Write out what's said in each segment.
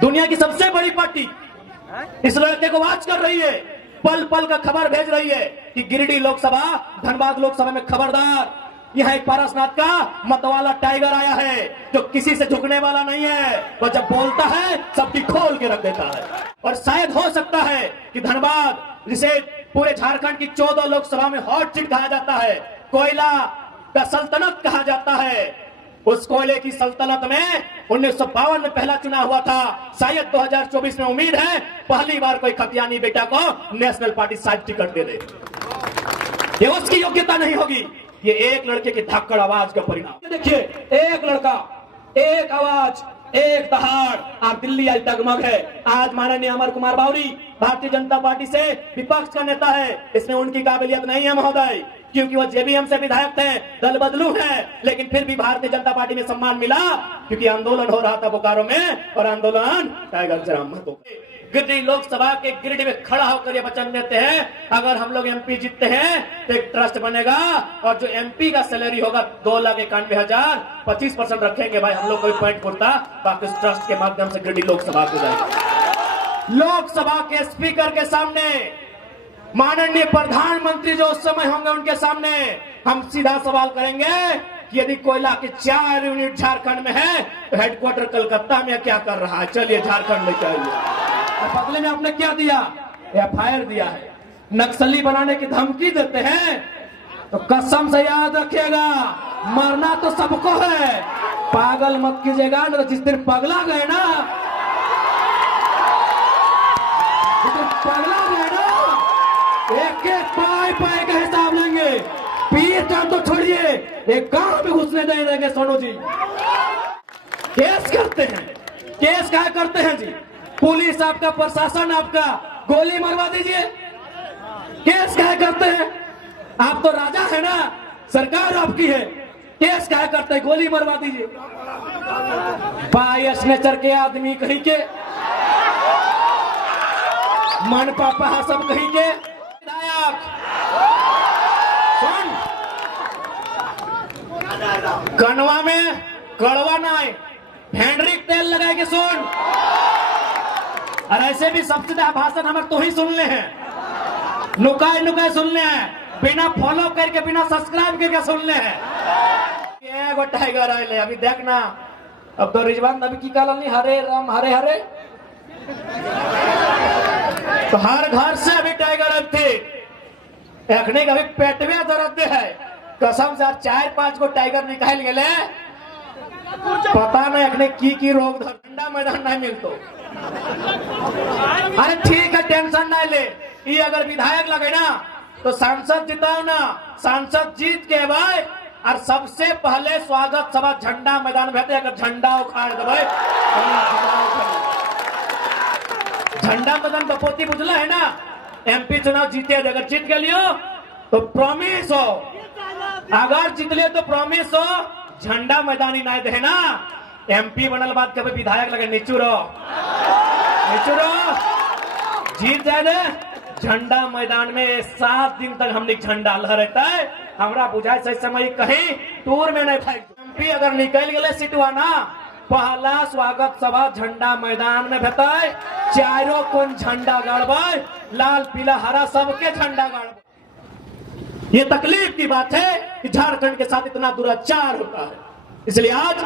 दुनिया की सबसे बड़ी पार्टी इस लड़के को वॉच कर रही है, पल पल का खबर भेज रही है कि गिरिडीह लोकसभा, धनबाद लोकसभा में खबरदार, यहाँ एक पारसनाथ का मतवाला टाइगर आया है जो किसी से झुकने वाला नहीं है। वो जब बोलता है सबकी खोल के रख देता है। और शायद हो सकता है कि धनबाद, जिसे पूरे झारखंड की 14 लोकसभा में हॉट सीट कहा जाता है, कोयला का सल्तनत कहा जाता है, उस कोयले की सल्तनत में 1952 में पहला चुनाव हुआ था। शायद 2024 में उम्मीद है पहली बार कोई खतियानी बेटा को नेशनल पार्टी शायद टिकट दे दे। ये उसकी योग्यता नहीं होगी, ये एक लड़के की धक्कड़ आवाज का परिणाम। देखिए, एक लड़का, एक आवाज, एक दहाड़, आप दिल्ली आज डगमग है। आज माननीय अमर कुमार बावरी भारतीय जनता पार्टी से विपक्ष का नेता है, इसमें उनकी काबिलियत नहीं है महोदय, क्योंकि वो जेबीएम से विधायक थे, दल बदलू है, लेकिन फिर भी भारतीय जनता पार्टी में सम्मान मिला क्योंकि आंदोलन हो रहा था बोकारो में, और आंदोलन टाइगर जराम महतो। गिरिडीह लोकसभा के गिरिडीह में खड़ा होकर ये वचन देते हैं, अगर हम लोग एमपी जीतते हैं तो एक ट्रस्ट बनेगा और जो एमपी का सैलरी होगा 2,91,000, 25% रखेंगे भाई हम लोग, कोई पॉइंट पुरता, बाकी उस ट्रस्ट के माध्यम से गिरिडीह लोकसभा को जाएगा। लोकसभा के स्पीकर के सामने, माननीय प्रधानमंत्री जो उस समय होंगे उनके सामने हम सीधा सवाल करेंगे कि यदि कोयला के 4 यूनिट झारखंड में है तो हेडक्वार्टर कलकत्ता में क्या कर रहा है? चलिए झारखंड में चाहिए। बदले में आपने क्या दिया? एफआईआर दिया है, नक्सली बनाने की धमकी देते हैं। तो कसम से याद रखिएगा, मरना तो सबको है, पागल मत कीजिएगा। तो जिस दिन पगला गए ना, पगला गए ना, एक एक पाई पाई का हिसाब लेंगे। पीर काम तो छोड़िए, एक गांव में घुसने नहीं देंगे। सोनू जी केस करते हैं, केस क्या करते हैं जी? पुलिस आपका, प्रशासन आपका, गोली मरवा दीजिए। केस क्या करते हैं? आप तो राजा है ना, सरकार आपकी है, केस क्या करते हैं? गोली मरवा दीजिए। बायस नेचर के आदमी कहीं के, मन पापा सब कहीं के। विधायक सुन, कनवा में कड़वा ना है, फेंड्रिक तेल लगा के सुन। और ऐसे भी सबसे ज्यादा भाषण हमारे तो ही सुनने हैं, नुकाए नुकाए सुनने हैं, बिना फॉलो करके, बिना सब्सक्राइब करके सुनने हैं। ये वो टाइगर आए ले, अभी देखना, अब तो रिजवान नबी की काल नहीं, हरे राम हरे हरे, तो हर घर से अभी टाइगर अब थे। एखने का भी पेटवे दर्द है, कसम से 4-5 को टाइगर निकाल गए, पता नहीं एखने की रोग ठंडा मैदान नहीं मिलतो। अरे ठीक है, टेंशन नहीं ले, ये अगर विधायक लगे ना तो सांसद जिताओ ना, सांसद जीत के भाई, और सबसे पहले स्वागत सभा झंडा मैदान में, अगर झंडा उखाड़ दे भाई, झंडा मैदान बपोती बुझला है ना। एमपी चुनाव जीते, अगर जीत के लियो तो प्रॉमिस हो, अगर जीत लियो तो प्रॉमिस हो, झंडा मैदानी नहीं दे ना। एमपी बनल बाद कभी विधायक लगे निचुरो जीत जाए दे, झंडा मैदान में 7 दिन तक हमने झंडा लहराता है। हमरा बुझाए सही समय कहीं टूर में नहीं फेंक। एमपी अगर निकल गए सीटवा ना, पहला स्वागत सभा झंडा मैदान में भेटाए, चारों कोन झंडा गाड़बे, लाल पीला हरा सबके झंडा गाड़बे। ये तकलीफ की बात है कि झारखंड के साथ इतना दुराचार होता है। इसलिए आज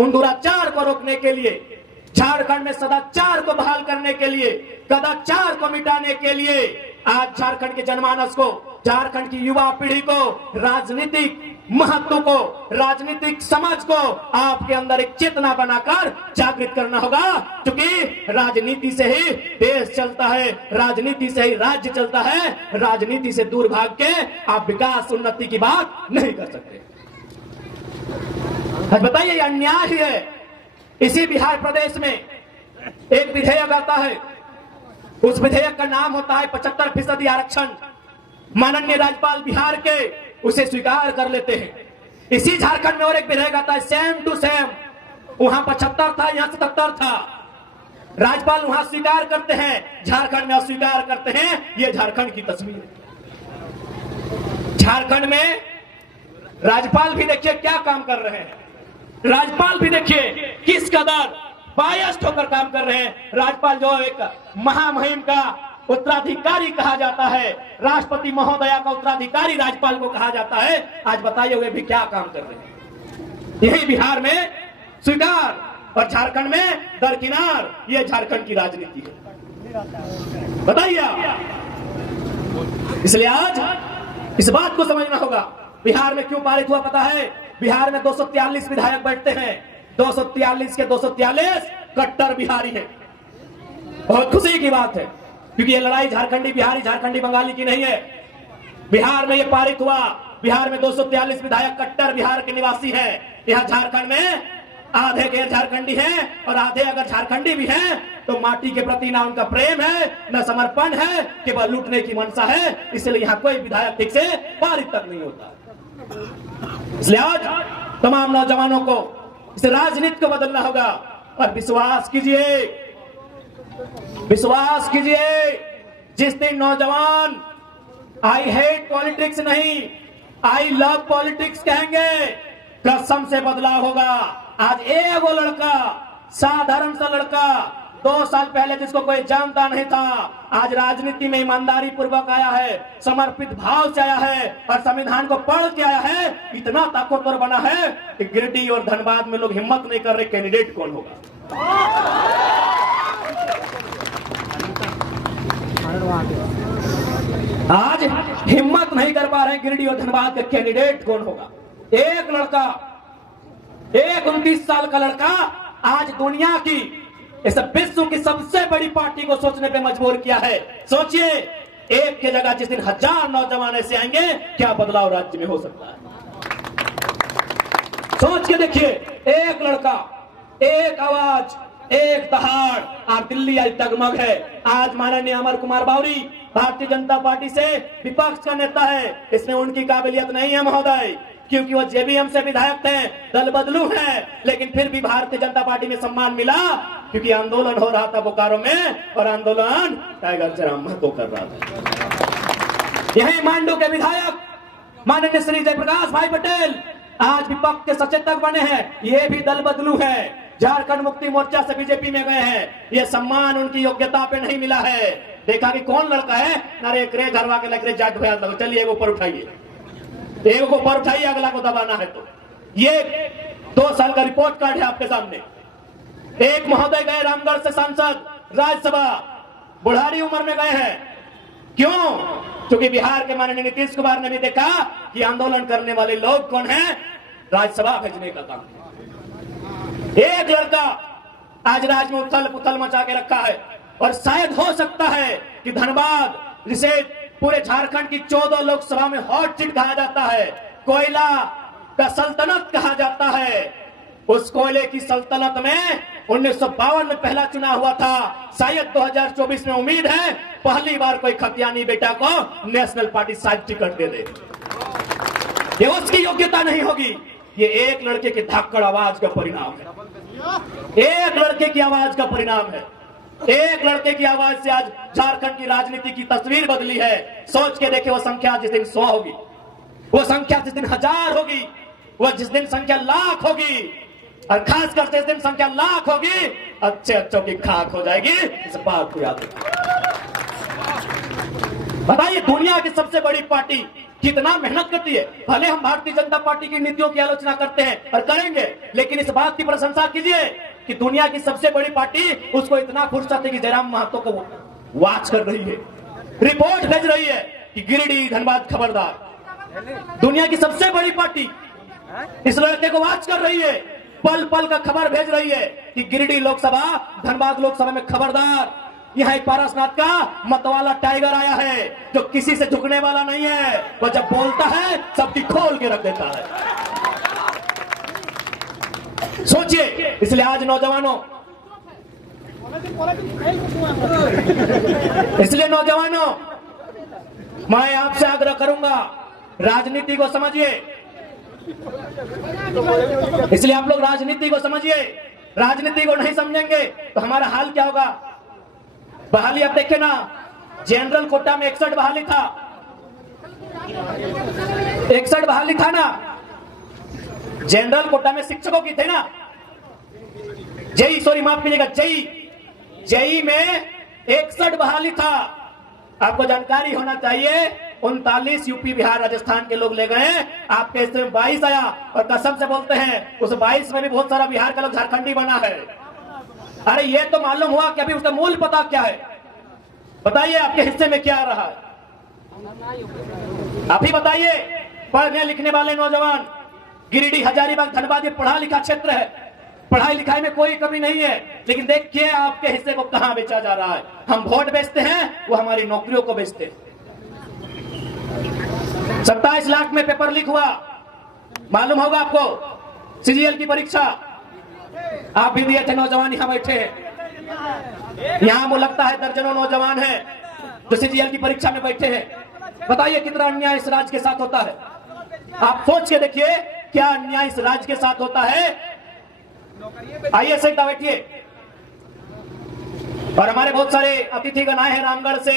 उन दुराचार को रोकने के लिए, झारखंड में सदाचार को बहाल करने के लिए, कदाचार को मिटाने के लिए आज झारखंड के जनमानस को, झारखंड की युवा पीढ़ी को, राजनीतिक महत्व को, राजनीतिक समझ को आपके अंदर एक चेतना बनाकर जागृत करना होगा। क्योंकि राजनीति से ही देश चलता है, राजनीति से ही राज्य चलता है, राजनीति से दूर भाग के आप विकास उन्नति की बात नहीं कर सकते। बताइए, ये अन्याय ही है। इसी बिहार प्रदेश में एक विधेयक आता है, उस विधेयक का नाम होता है 75% आरक्षण। माननीय राज्यपाल बिहार के उसे स्वीकार कर लेते हैं। इसी झारखंड में और एक विधेयक आता है, सेम टू सेम, वहां 75 था, यहां 77 था। राज्यपाल वहां स्वीकार करते हैं, झारखंड में अस्वीकार करते हैं। ये झारखंड की तस्वीर है। झारखंड में राज्यपाल भी देखिए क्या काम कर रहे हैं, राज्यपाल भी देखिए किस कदर बायस्ड होकर काम कर रहे हैं। राज्यपाल जो एक महामहिम का उत्तराधिकारी कहा जाता है, राष्ट्रपति महोदया का उत्तराधिकारी राज्यपाल को कहा जाता है, आज बताइए वे भी क्या काम कर रहे हैं। यही बिहार में स्वीकार और झारखंड में दरकिनार, ये झारखंड की राजनीति है। बताइए आप। इसलिए आज इस बात को समझना होगा, बिहार में क्यों पारित हुआ पता है? बिहार में 243 विधायक बैठते हैं, 243 के 243 कट्टर बिहारी हैं। बहुत खुशी की बात है, क्योंकि ये लड़ाई झारखंडी बिहारी, झारखंडी बंगाली की नहीं है। बिहार में ये पारित हुआ, बिहार में 243 विधायक कट्टर बिहार के निवासी हैं। यहाँ झारखंड में आधे गैर झारखंडी हैं और आधे अगर झारखंडी भी हैं तो माटी के प्रति ना उनका प्रेम है, न समर्पण है, केवल लूटने की मनसा है। इसलिए यहाँ कोई विधायक ठीक से पारित तक नहीं होता। इसलिए आज तमाम नौजवानों को इस राजनीति को बदलना होगा और विश्वास कीजिए, विश्वास कीजिए, जिस दिन नौजवान आई हेट पॉलिटिक्स नहीं, आई लव पॉलिटिक्स कहेंगे, कसम से बदलाव होगा। आज एक वो लड़का, साधारण सा लड़का, 2 साल पहले जिसको कोई जानता नहीं था, आज राजनीति में ईमानदारी पूर्वक आया है, समर्पित भाव से आया है और संविधान को पढ़ के आया है। इतना ताकतवर बना है कि गिरिडीह और धनबाद में लोग हिम्मत नहीं कर रहे कैंडिडेट कौन होगा। आज हिम्मत नहीं कर पा रहे गिरिडीह और धनबाद के कैंडिडेट कौन होगा। एक लड़का, एक 29 साल का लड़का आज दुनिया की, इस विश्व की सबसे बड़ी पार्टी को सोचने पे मजबूर किया है। सोचिए, एक की जगह जिस दिन 1000 नौजवान ऐसे आएंगे, क्या बदलाव राज्य में हो सकता है। सोच के देखिए, एक लड़का, एक आवाज, एक दहाड़। आप दिल्ली आज डगमग है। आज माननीय अमर कुमार बावरी भारतीय जनता पार्टी से विपक्ष का नेता है, इसमें उनकी काबिलियत नहीं है महोदय, क्योंकि वो जेबीएम से विधायक थे, दल बदलू हैं, लेकिन फिर भी भारतीय जनता पार्टी में सम्मान मिला क्योंकि आंदोलन हो रहा था बोकारो में और आंदोलन टाइगर जयराम महतो कर रहा था। यही मांडू के विधायक माननीय श्री जयप्रकाश भाई पटेल आज विपक्ष के सचेतक बने हैं, ये भी दल बदलू है, झारखंड मुक्ति मोर्चा से बीजेपी में गए हैं। ये सम्मान उनकी योग्यता पे नहीं मिला है। देखा कि कौन लड़का है, अरे करे घरवा के लग जाट भैया, चलिए ऊपर उठाइए, एक को ऊपर उठाइए, अगला को दबाना है। तो ये 2 साल का रिपोर्ट कार्ड है आपके सामने। एक महोदय गए रामगढ़ से सांसद राज्यसभा, बुढ़ारी उम्र में गए हैं। क्यों? क्योंकि बिहार के माननीय नीतीश कुमार ने भी देखा कि आंदोलन करने वाले लोग कौन हैं, राज्यसभा भेजने का काम। एक लड़का आज राज्य में उथल पुथल मचा के रखा है और शायद हो सकता है कि धनबाद, जिसे पूरे झारखंड की 14 लोकसभा में हॉट सीट कहा जाता है, कोयला का सल्तनत कहा जाता है, उस कोयले की सल्तनत में 1952 में पहला चुनाव हुआ था। शायद 2024 में उम्मीद है पहली बार कोई खतियानी बेटा को नेशनल पार्टी शायद टिकट दे दे। ये उसकी योग्यता नहीं होगी, ये एक लड़के की धाकड़ आवाज का परिणाम है, एक लड़के की आवाज का परिणाम है। एक लड़के की आवाज से आज झारखंड की राजनीति की तस्वीर बदली है। सोच के देखिए, वो संख्या जिस दिन 100 होगी, वो संख्या जिस दिन 1000 होगी, वो जिस दिन संख्या लाख होगी, और खासकर जिस दिन संख्या लाख होगी, अच्छे अच्छों की खाक हो जाएगी। इस बात को याद रखिए। बताइए, दुनिया की सबसे बड़ी पार्टी कितना मेहनत करती है। भले हम भारतीय जनता पार्टी की नीतियों की आलोचना करते हैं और करेंगे, लेकिन इस बात की प्रशंसा कीजिए कि दुनिया की सबसे बड़ी पार्टी, उसको इतना फुर्सत है कि जयराम महतो को वॉच कर रही है, रिपोर्ट भेज रही है कि गिरिडीह धनबाद खबरदार। दुनिया की सबसे बड़ी पार्टी इस लड़के को वॉच कर रही है, पल पल का खबर भेज रही है कि गिरिडीह लोकसभा, धनबाद लोकसभा में खबरदार। यहाँ एक पारसनाथ का मतवाला टाइगर आया है जो किसी से झुकने वाला नहीं है, वो जब बोलता है सबकी खोल के रख देता है। सोचिए, इसलिए आज नौजवानों, मैं आपसे आग्रह करूंगा, राजनीति को समझिए। इसलिए आप लोग राजनीति को समझिए। राजनीति को नहीं समझेंगे तो हमारा हाल क्या होगा। बहाली आप देखे ना, जनरल कोटा में 61 बहाली था, 61 बहाली था ना, जनरल कोटा में शिक्षकों की थे ना। जेई, सॉरी माफ कीजिएगा, जेई में 61 बहाली था। आपको जानकारी होना चाहिए 39 यूपी बिहार राजस्थान के लोग ले गए, आपके हिस्से में 22 आया। और कसम से बोलते हैं उस 22 में भी बहुत सारा बिहार का लोग झारखंडी बना है। अरे ये तो मालूम हुआ कि अभी उसका मूल पता क्या है? बताइए आपके हिस्से में क्या आ रहा है, आप ही बताइए। पढ़ने लिखने वाले नौजवान, गिरिडीह, हजारीबाग, धनबाद ये पढ़ा लिखा क्षेत्र है, पढ़ाई लिखाई में कोई कमी नहीं है, लेकिन देखिए आपके हिस्से को कहां बेचा जा रहा है। हम वोट बेचते हैं, वो हमारी नौकरियों को बेचते हैं। 27 लाख में पेपर लीक हुआ, मालूम होगा आपको। सीजीएल की परीक्षा आप भी दिए थे, नौजवान यहां बैठे हैं। यहां वो लगता है दर्जनों नौजवान हैं जो सीजीएल की परीक्षा में बैठे हैं। बताइए कितना अन्याय इस राज्य के साथ होता है। आप सोच के देखिए क्या अन्याय इस राज्य के साथ होता है। आइए सीधा बैठिए। और हमारे बहुत सारे अतिथिगण आए हैं, रामगढ़ से,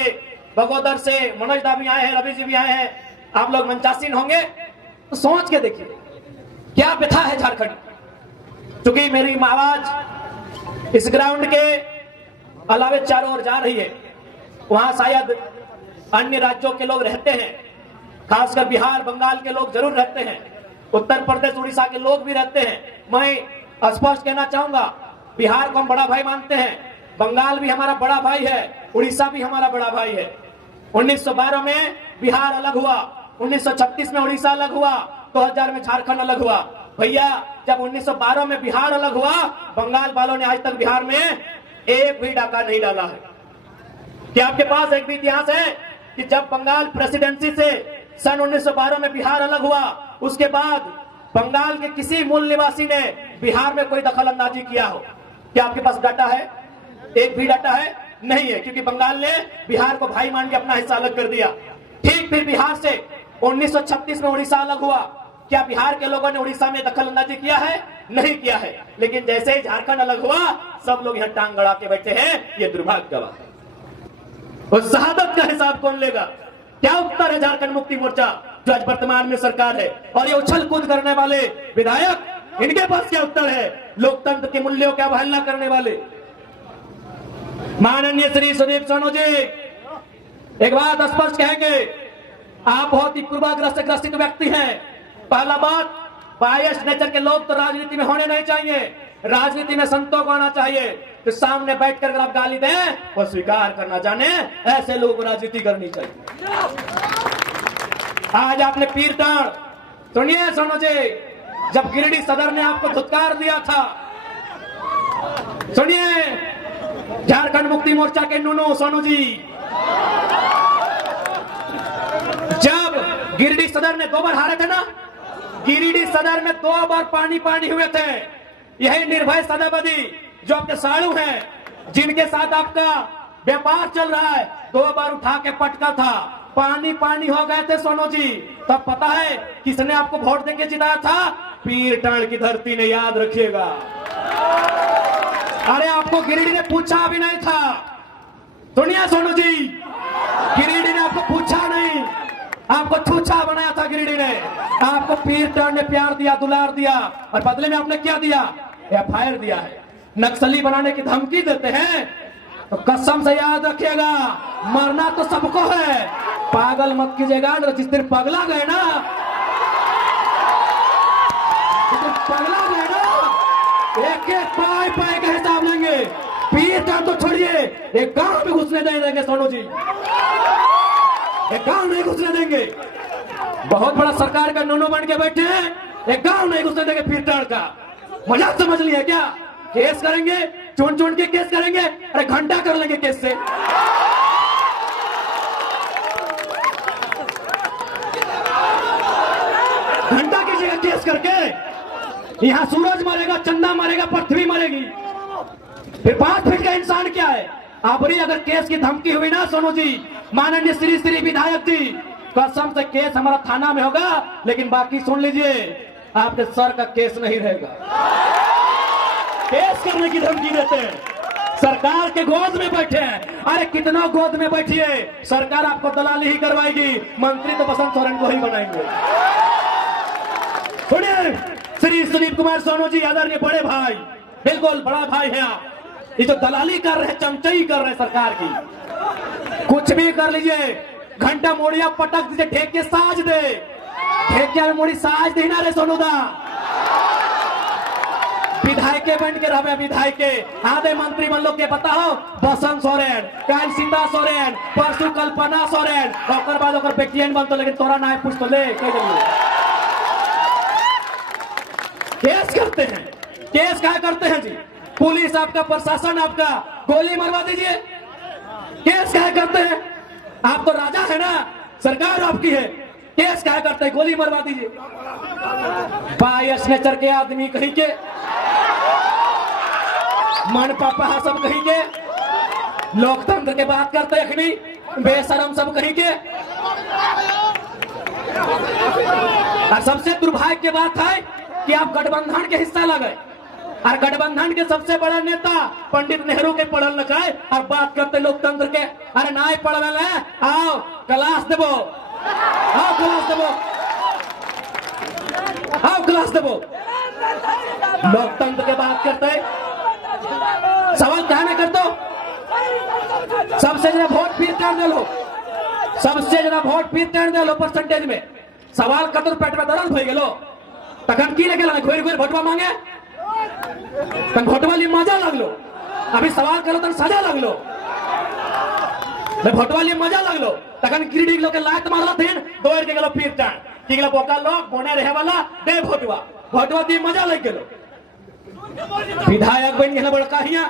बगोदर से, मनोज दा भी आए हैं, रवि जी भी आए हैं। आप लोग मंचासीन होंगे तो सोच के देखिए क्या व्यथा है झारखंड। क्योंकि मेरी आवाज इस ग्राउंड के अलावे चारों ओर जा रही है, वहां शायद अन्य राज्यों के लोग रहते हैं, खासकर बिहार बंगाल के लोग जरूर रहते हैं, उत्तर प्रदेश उड़ीसा के लोग भी रहते हैं। मैं स्पष्ट कहना चाहूंगा, बिहार को हम बड़ा भाई मानते हैं, बंगाल भी हमारा बड़ा भाई है, उड़ीसा भी हमारा बड़ा भाई है। 1912 में बिहार अलग हुआ, 1936 में उड़ीसा अलग हुआ, 2000 में झारखंड अलग हुआ। भैया जब 1912 में बिहार अलग हुआ, बंगाल वालों ने आज तक बिहार में एक भी डाका नहीं डाला है। क्या आपके पास एक भी इतिहास है कि जब बंगाल प्रेसिडेंसी से सन 1912 में बिहार अलग हुआ, उसके बाद बंगाल के किसी मूल निवासी ने बिहार में कोई दखल अंदाजी किया हो? क्या आपके पास डाटा है? एक भी डाटा है? नहीं है, क्योंकि बंगाल ने बिहार को भाई मान के अपना हिस्सा अलग कर दिया। ठीक फिर बिहार से 1936 में उड़ीसा अलग हुआ, क्या बिहार के लोगों ने उड़ीसा में दखल अंदाजी किया है? नहीं किया है। लेकिन जैसे ही झारखंड अलग हुआ, सब लोग यहाँ टांग गड़ा के बैठे हैं। ये दुर्भाग्य का बात है। उस शहादत का हिसाब कौन लेगा? क्या उत्तर है झारखंड मुक्ति मोर्चा जो आज वर्तमान में सरकार है, और ये उछल कूद करने वाले विधायक, इनके पास क्या उत्तर है? लोकतंत्र के मूल्यों की अवहेलना करने वाले माननीय श्री सुदीप सोनू जी एक बात स्पष्ट कहेंगे, आप बहुत ही पूर्वाग्रस्त व्यक्ति हैं। पहला बात, बायस नेचर के लोग तो राजनीति में होने नहीं चाहिए। राजनीति में संतों को आना चाहिए। तो सामने बैठकर अगर आप गाली दें, वो स्वीकार करना जाने, ऐसे लोगों को राजनीति करनी चाहिए। आज आपने पीर टाण, सुनिए सोनू जी, जब गिरिडीह सदर ने आपको धुतकार दिया था, सुनिए झारखंड मुक्ति मोर्चा के नूनू सोनू जी, जब गिरिडीह सदर ने 2 बार हारे थे ना, गिरिडीह सदर में 2 बार पानी हुए थे। यही निर्भय सदाबदी जो आपके साड़ू हैं, जिनके साथ आपका व्यापार चल रहा है, 2 बार उठा के पटका था, पानी हो गए थे सोनू जी। तब पता है किसने आपको वोट देके जिताया था? पीर टाण की धरती ने, याद रखिएगा। अरे आपको गिरिडीह ने पूछा भी नहीं था। सुनिए सोनू जी, गिरिडीह ने आपको पूछा नहीं, आपको छूछा बनाया था गिरिडीह ने। आपको पीर टाण ने प्यार दिया, दुलार दिया, और बदले में आपने क्या दिया? एफआईआर दिया है। नक्सली बनाने की धमकी देते हैं, तो कसम से याद रखिएगा, मरना तो सबको है, पागल मत कीजिएगा। जिस दिन पगला गए ना, एक एक पाए का हिसाब लेंगे। पीर टाण तो छोड़िए, एक गांव में घुसने नहीं देंगे सोनू जी, एक गांव नहीं घुसने देंगे। बहुत बड़ा सरकार का नूनू बन के बैठे हैं, एक गांव नहीं घुसने देंगे पीर टाण का। मजाक समझ लिया क्या? केस करेंगे, चुन के केस करेंगे। अरे घंटा कर लेंगे केस से। घंटा कीजिएगा केस करके। यहाँ सूरज मरेगा, चंदा मरेगा, पृथ्वी मरेगी, फिर 5 फीट का इंसान क्या है? आपरी अगर केस की धमकी हुई ना सोनू जी, माननीय श्री विधायक जी, कसम से केस हमारा थाना में होगा, लेकिन बाकी सुन लीजिए, आपके सर का केस नहीं रहेगा। केस करने की धमकी देते हैं, सरकार के गोद में बैठे हैं। अरे कितना गोद में बैठिए, सरकार आपको दलाली ही करवाएगी, मंत्री तो बसंत सोरेन को ही बनाएंगे। सुनिए श्री सुदीप कुमार सोनू जी, आदरणीय बड़े भाई, बिल्कुल बड़ा भाई है आप। ये जो दलाली कर रहे हैं, चमचई कर रहे हैं सरकार की, कुछ भी कर लीजिए, घंटा मोड़िया पटक दीजिए, ठेके साज दे, ठेकिया में मोड़ी साज दे ना रे सोनूदा। विधायके बन के रहे, विधायके आधे मंत्री बन लोग के बताओ, बसंत सोरेन, कल सीता सोरेन, परसों कल्पना सोरेन, और बाद ओकर बेटियन बनतो, लेकिन तोरा ना पूछ तो ले कह दिए। केस करते हैं, केस क्या करते हैं जी? पुलिस आपका, प्रशासन आपका, गोली मरवा दीजिए, केस क्या करते हैं? आप तो राजा है ना, सरकार आपकी है, केस क्या करते हैं? गोली मरवा दीजिए। बायस नेचर के आदमी कहीं के, मन पापा सब कहीं के, लोकतंत्र के बात करते हैं, बेशरम सब कहीं के। और सबसे दुर्भाग्य की बात है कि आप गठबंधन के हिस्सा लगे, और गठबंधन के सबसे बड़ा नेता पंडित नेहरू के पढ़ल लिखे, और बात करते लोकतंत्र के। अरे ना पढ़वे, आओ क्लास देवो, आओ क्लास देवो, आओ क्लास देवो। लोकतंत्र के बात करते, सवाल क्या ना कर दो। सबसे ज्यादा वोट फिर कर दे लो, सबसे ज्यादा वोट फिर कर दे लो परसेंटेज में। सवाल कतुर पेट में दर्द हो गेलो, तखन की लगे घोर घोर भोटवा मांगे, तन भोटवा लिए मजा लगलो। अभी सवाल करो तन सजा लगलो, भोटवा लिए मजा लगलो, तखन गिरिडीह लोग के लात मारला थे, दौड़ के गेलो फिर टाण की गेलो बोकल लोग बोने रहे वाला दे भोटवा, भोटवा दी मजा लग गेलो। विधायक बन गए बड़का हिया,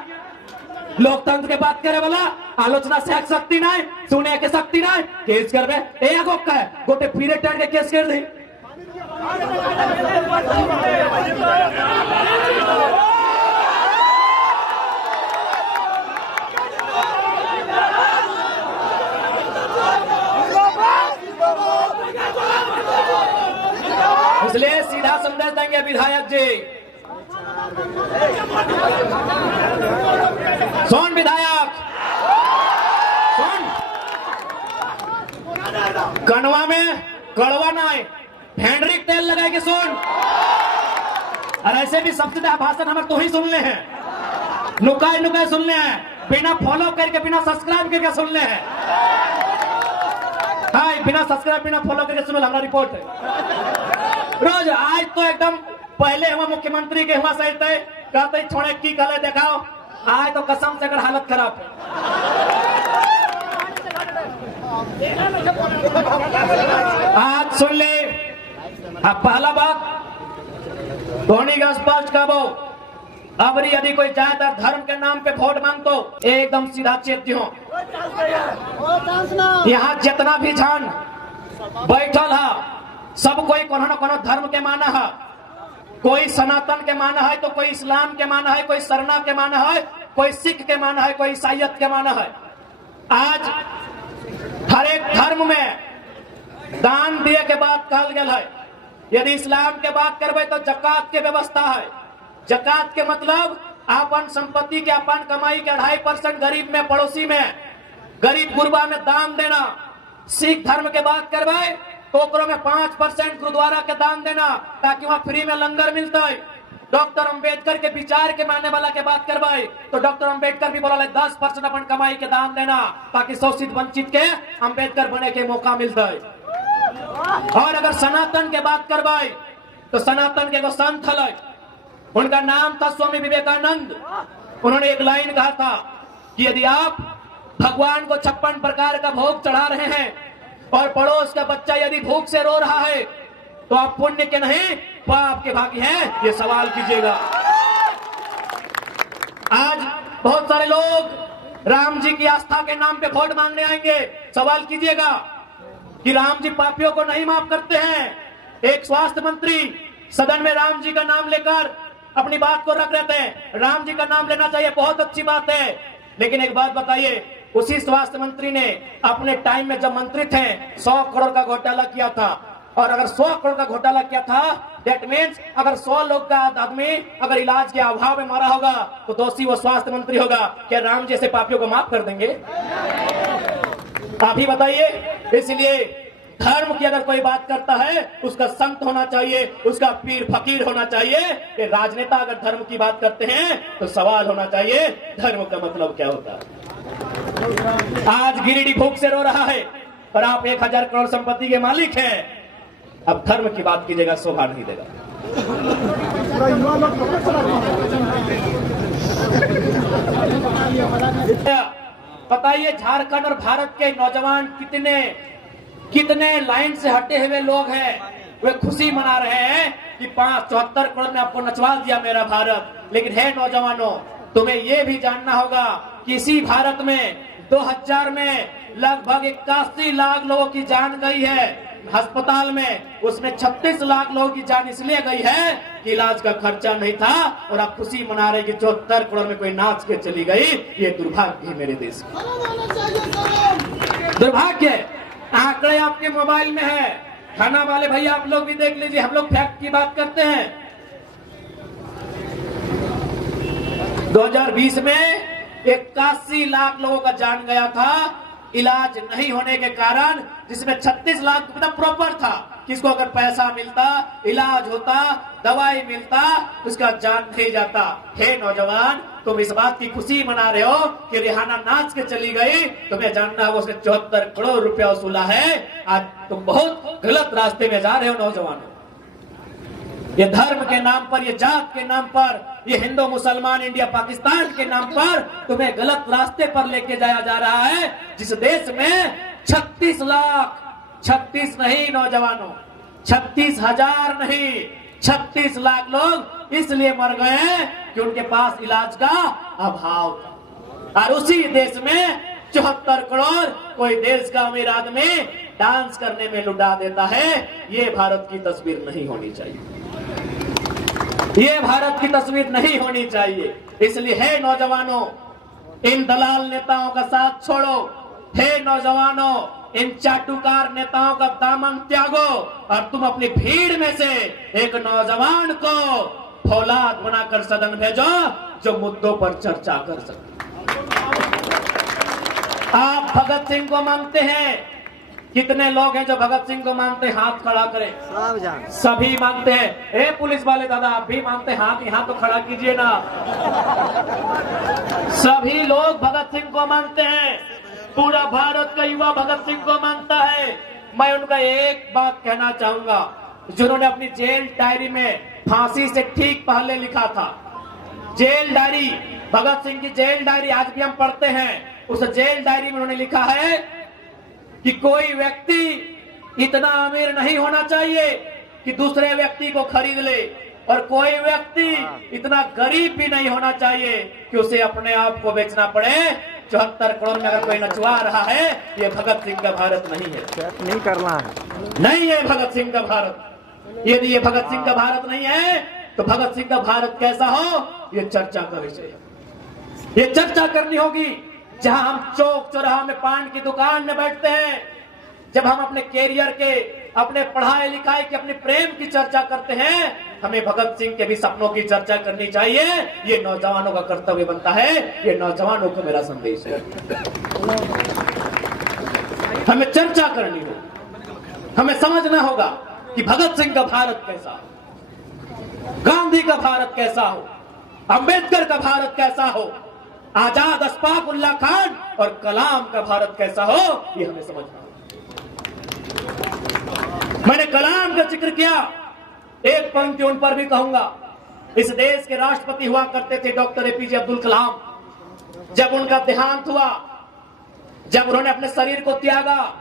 लोकतंत्र के बात करे वाला, आलोचना से शक्ति नहीं, सुने के शक्ति नहीं, केस करबे एगो का है, गोटे पीरे टाण के केस कर दे। इसलिए सीधा संदेश देंगे विधायक जी, सुन विधायक सुन, कनवा में कड़वा नहीं, फेंड्रिक तेल लगा के सुन। और ऐसे भी सबसे ज्यादा भाषण हमारे तो ही सुनने हैं, नुकाए नुकाए सुनने हैं, बिना फॉलो करके, बिना सब्सक्राइब करके सुनने हैं। हाँ, बिना सब्सक्राइब बिना फॉलो करके सुनो, हमारा रिपोर्ट है रोज। आज तो एकदम पहले हम मुख्यमंत्री के हुआ सही थे, कहते छोड़े की कले देखाओ, आज तो कसम से अगर हालत खराब है। आज सुन ले, अब पहला बात धोनी का स्पष्ट कहो, अब यदि कोई जायदार धर्म के नाम पे वोट मांग तो एकदम सीधा चेत हो। यहाँ जितना भी जन बैठल है, सब कोई कोनो न कोनो धर्म के माना है, कोई सनातन के माना है, तो कोई इस्लाम के माना है, कोई सरना के माना है, कोई सिख के माना है, कोई ईसाइयत के माना है। आज हर एक धर्म में दान दिए के बात कहल गया है। यदि इस्लाम के बात करबे तो जकात के व्यवस्था है। जकात के मतलब अपन संपत्ति के, अपन कमाई के 2.5% गरीब में, पड़ोसी में, गरीब गुरबा में दान देना। सिख धर्म के बात करबे तो में 5% गुरुद्वारा के दान देना, ताकि वहां फ्री में लंगर मिलता है। डॉक्टर अंबेडकर के विचार के मानने वाला के बात करवाए तो डॉक्टर अंबेडकर भी बोला 10% अपन कमाई के दान देना, ताकि शोषित वंचित के अंबेडकर बने के मौका मिलता है। और अगर सनातन के बात करवाए तो सनातन के एगो संत है, उनका नाम था स्वामी विवेकानंद। उन्होंने एक लाइन कहा था कि यदि आप भगवान को 56 प्रकार का भोग चढ़ा रहे हैं और पड़ोस का बच्चा यदि भूख से रो रहा है तो आप पुण्य के नहीं पाप के भागी हैं, ये सवाल कीजिएगा। आज बहुत सारे लोग राम जी की आस्था के नाम पे वोट मांगने आएंगे, सवाल कीजिएगा कि राम जी पापियों को नहीं माफ करते हैं। एक स्वास्थ्य मंत्री सदन में राम जी का नाम लेकर अपनी बात को रख रहे थे। राम जी का नाम लेना चाहिए, बहुत अच्छी बात है, लेकिन एक बात बताइए, उसी स्वास्थ्य मंत्री ने अपने टाइम में जब मंत्री थे 100 करोड़ का घोटाला किया था। और अगर 100 करोड़ का घोटाला किया था, दैट मीन्स अगर 100 लोग का आदमी अगर इलाज के अभाव में मारा होगा तो दोषी वो स्वास्थ्य मंत्री होगा। क्या राम जैसे पापियों को माफ कर देंगे? आप ही बताइए। इसलिए धर्म की अगर कोई बात करता है उसका संत होना चाहिए, उसका पीर फकीर होना चाहिए। कि राजनेता अगर धर्म की बात करते हैं तो सवाल होना चाहिए धर्म का मतलब क्या होता है। आज गिरिडीह भूख से रो रहा है और आप 1000 करोड़ संपत्ति के मालिक हैं। अब धर्म की बात कीजिएगा, शोभा नहीं देगा। बताइए झारखंड और भारत के नौजवान कितने लाइन से हटे हुए लोग हैं। वे खुशी मना रहे हैं कि 74 करोड़ में आपको नचवा दिया मेरा भारत। लेकिन है नौजवानों, तुम्हें यह भी जानना होगा कि इसी भारत में 2000 में लगभग 81 लाख लोगों की जान गई है अस्पताल में। उसमें 36 लाख लोगों की जान इसलिए गई है कि इलाज का खर्चा नहीं था। और आप खुशी मना रहे कि 74 करोड़ में कोई नाच के चली गई। ये दुर्भाग्य है मेरे देश का, दुर्भाग्य। आंकड़े आपके मोबाइल में है, थाना वाले भैया आप लोग भी देख लीजिए। हम लोग फैक्ट की बात करते हैं। 2020 में 81 लाख लोगों का जान गया था इलाज नहीं होने के कारण, जिसमें 36 लाख मतलब प्रॉपर था। किसको अगर पैसा मिलता, इलाज होता, दवाई मिलता, उसका जान नहीं जाता। हे नौजवान, तुम इस बात की खुशी मना रहे हो कि रिहाना नाच के चली गई। तुम्हें जानना है उसने 74 करोड़ रुपया वसूला है। आज तुम बहुत गलत रास्ते में जा रहे हो नौजवानों। ये धर्म के नाम पर, ये जात के नाम पर, ये हिंदू मुसलमान इंडिया पाकिस्तान के नाम पर तुम्हें गलत रास्ते पर लेके जाया जा रहा है। जिस देश में 36 लाख, 36 नहीं नौजवानों, 36,000 नहीं, 36 लाख लोग इसलिए मर गए कि उनके पास इलाज का अभाव था। और उसी देश में 74 करोड़ कोई देश का अमीर आदमी डांस करने में लुटा देता है। ये भारत की तस्वीर नहीं होनी चाहिए, ये भारत की तस्वीर नहीं होनी चाहिए। इसलिए हे नौजवानों, इन दलाल नेताओं का साथ छोड़ो। हे नौजवानों, इन चाटुकार नेताओं का दामन त्यागो और तुम अपनी भीड़ में से एक नौजवान को फौलाद बनाकर सदन भेजो जो मुद्दों पर चर्चा कर सके। आप भगत सिंह को मानते हैं? कितने लोग हैं जो भगत सिंह को मानते हैं? हाथ खड़ा करें। सभी मानते हैं। ए पुलिस वाले दादा, आप भी मानते हैं? हाथ यहाँ तो खड़ा कीजिए ना। सभी लोग भगत सिंह को मानते हैं। पूरा भारत का युवा भगत सिंह को मानता है। मैं उनका एक बात कहना चाहूंगा, जिन्होंने अपनी जेल डायरी में फांसी से ठीक पहले लिखा था, जेल डायरी, भगत सिंह की जेल डायरी आज भी हम पढ़ते हैं। उस जेल डायरी में उन्होंने लिखा है कि कोई व्यक्ति इतना अमीर नहीं होना चाहिए कि दूसरे व्यक्ति को खरीद ले, और कोई व्यक्ति इतना गरीब भी नहीं होना चाहिए कि उसे अपने आप को बेचना पड़े। 74 करोड़ में अगर कोई नचवा रहा है, ये भगत सिंह का भारत नहीं है। नहीं करना है, नहीं है भगत सिंह का भारत। यदि ये भगत सिंह का भारत नहीं है तो भगत सिंह का भारत कैसा हो, ये चर्चा का विषय है। ये चर्चा करनी होगी। जहां हम चौक चौराहा में पान की दुकान में बैठते हैं, जब हम अपने कैरियर के, अपने पढ़ाई लिखाई के, अपने प्रेम की चर्चा करते हैं, हमें भगत सिंह के भी सपनों की चर्चा करनी चाहिए। ये नौजवानों का कर्तव्य बनता है। ये नौजवानों को मेरा संदेश है। हमें चर्चा करनी होगी, हमें समझना होगा कि भगत सिंह का भारत कैसा हो, गांधी का भारत कैसा हो, अंबेडकर का भारत कैसा हो, आजाद अशफाक उल्लाह खान और कलाम का भारत कैसा हो, ये हमें समझना होगा। मैंने कलाम का जिक्र किया, एक पंक्ति उन पर भी कहूंगा। इस देश के राष्ट्रपति हुआ करते थे डॉक्टर एपीजे अब्दुल कलाम। जब उनका देहांत हुआ, जब उन्होंने अपने शरीर को त्यागा,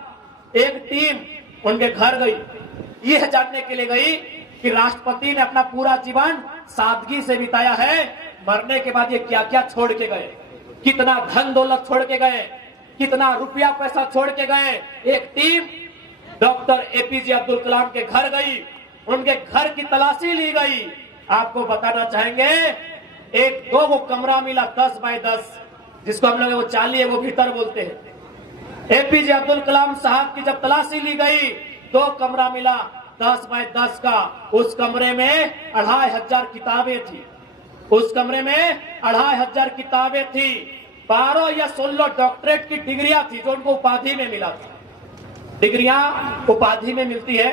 एक टीम उनके घर गई, यह जानने के लिए गई कि राष्ट्रपति ने अपना पूरा जीवन सादगी से बिताया है, मरने के बाद ये क्या क्या छोड़ के गए, कितना धन दौलत छोड़ के गए, कितना रुपया पैसा छोड़ के गए। एक team doctor APJ Abdul Kalam के घर गई, उनके घर की तलाशी ली गई। आपको बताना चाहेंगे, एक दो वो कमरा मिला 10 बाय 10, जिसको हम लोग वो चाली है वो भीतर बोलते हैं। एपीजे अब्दुल कलाम साहब की जब तलाशी ली गई, 2 कमरा मिला 10 बाय 10 का। उस कमरे में 2500 किताबें थी। उस कमरे में 2500 किताबें थी। 12 या 16 डॉक्टरेट की डिग्रियां थी जो उनको उपाधि में मिला था। डिग्रियां उपाधि में मिलती है,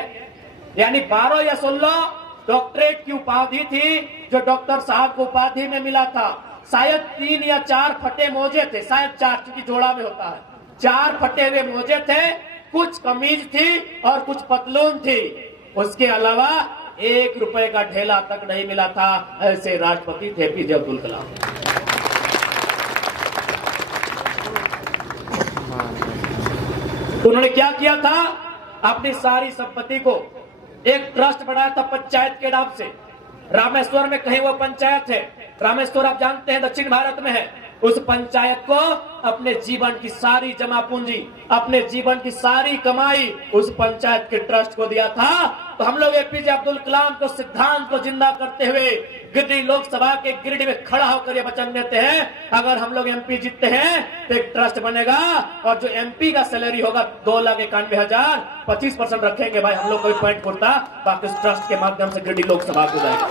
यानी 12 या 16 डॉक्टरेट की उपाधि थी जो डॉक्टर साहब को उपाधि में मिला था। शायद 3 या 4 फटे मोजे थे, शायद 4, क्योंकि जोड़ा में होता है। 4 फटे हुए मोजे थे, कुछ कमीज थी और कुछ पतलून थी। उसके अलावा 1 रुपए का ढेला तक नहीं मिला था। ऐसे राष्ट्रपति थे एपीजे अब्दुल कलाम। उन्होंने क्या किया था? अपनी सारी संपत्ति को एक ट्रस्ट बनाया था पंचायत के नाम से। रामेश्वर में कहीं वो पंचायत है, रामेश्वर आप जानते हैं दक्षिण भारत में है। उस पंचायत को अपने जीवन की सारी जमा पूंजी, अपने जीवन की सारी कमाई उस पंचायत के ट्रस्ट को दिया था। तो हम लोग एपीजे अब्दुल कलाम को सिद्धांत को जिंदा करते हुए गिरिडीह लोकसभा के गिरिडीह में खड़ा होकर ये वचन देते हैं, अगर हम लोग एमपी जीतते हैं तो एक ट्रस्ट बनेगा और जो एमपी का सैलरी होगा 2,91,000, 25% रखेंगे भाई हम लोग कोई पॉइंट पुरता, बाकी उस ट्रस्ट के माध्यम से गिरिडीह लोकसभा को जाएगा।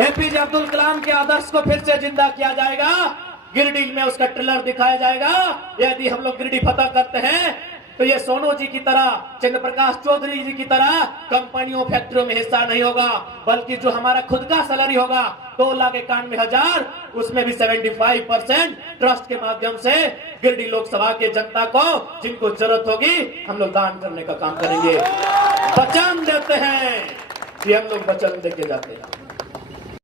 एपीजे अब्दुल कलाम के आदर्श को फिर से जिंदा किया जाएगा, गिरिडीह में उसका ट्रेलर दिखाया जाएगा। यदि हम लोग गिरिडीह फतह करते हैं तो ये सोनू जी की तरह, चंद्र प्रकाश चौधरी जी की तरह कंपनियों फैक्ट्रियों में हिस्सा नहीं होगा, बल्कि जो हमारा खुद का सैलरी होगा 2,91,000, उसमें भी 75% ट्रस्ट के माध्यम से गिरिडीह लोकसभा के जनता को जिनको जरूरत होगी हम लोग दान करने का काम करेंगे। वचन देते हैं कि हम लोग वचन देके जाते हैं।